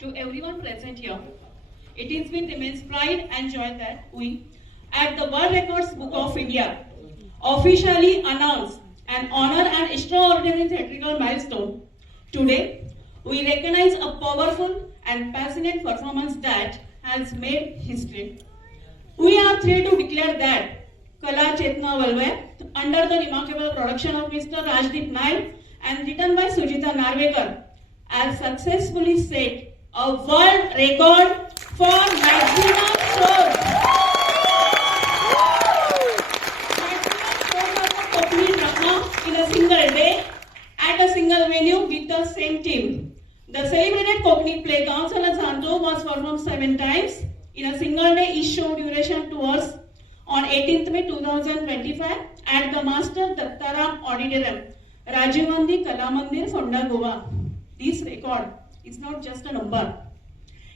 to everyone present here. It is with immense pride and joy that we, at the World Records Book of India, officially announce an honor and extraordinary theatrical milestone. Today, we recognize a powerful and passionate performance that has made history. We are thrilled to declare that Kala Chetna Valve, under the remarkable production of Mr. Rajdeep Naik and written by Sujita Narvekar, has successfully set a world record for maximum shows. Maximum shows of a Konkani drama in a single day at a single venue with the same team. The celebrated Konkani play Gaon Sala Zanto was performed 7 times in a single day. Each show duration tours on 18th May 2025 at the Master Dattaram Auditorium, Rajiv Gandhi Kala Mandir, Fonda, Goa. This record is not just a number.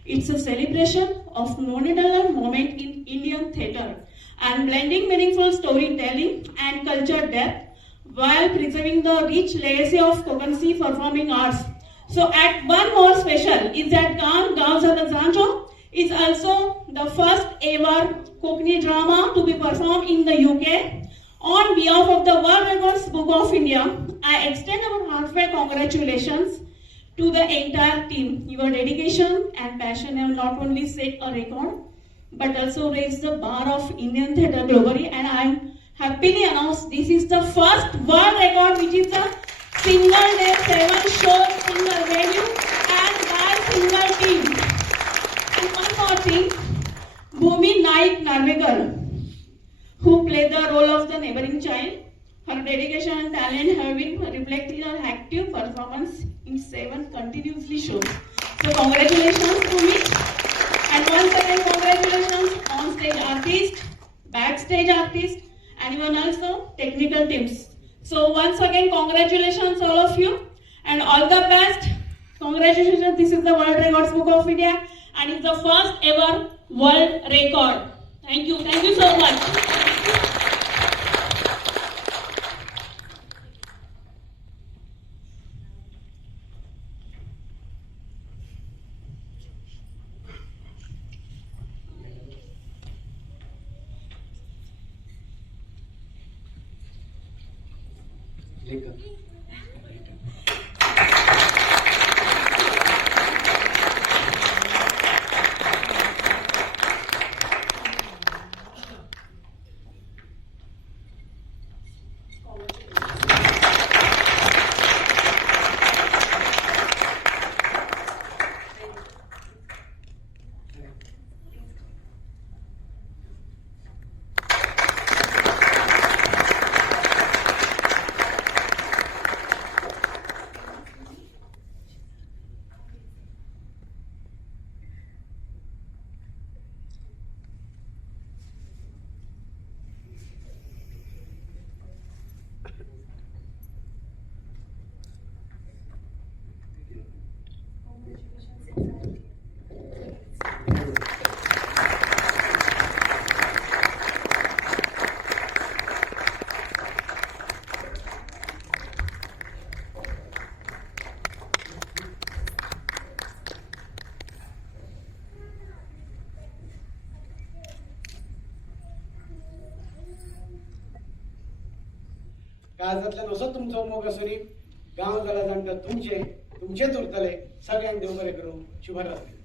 It's a celebration of monumental moment in Indian theatre and blending meaningful storytelling and culture depth while preserving the rich legacy of Konkani performing arts. So, at one more special is that Gaon Zada Zanjo is also the first ever Konkani drama to be performed in the UK. On behalf of the World Records Book of India, I extend our heartfelt congratulations to the entire team. Your dedication and passion have not only set a record, but also raised the bar of Indian theatre globally. And I happily announce this is the first world record which is a single day 7 shows, single venue, and by single team. And one more thing, Bhumi Naik Narvekar, who played the role of the neighboring child, her dedication and talent have been reflected in her active performance in 7 continuously shows. So congratulations to me. And once again congratulations on stage artist, backstage artist, and even also technical teams. So once again congratulations all of you and all the best. Congratulations, this is the World Records Book of India and it's the first ever world record. Thank you so much. काळजातलं नसो तुमचो मोग असुरी गांव जाला जाणटा तुमचे उरतले सगळ्यांक देव बरें करूं शुभरात्री.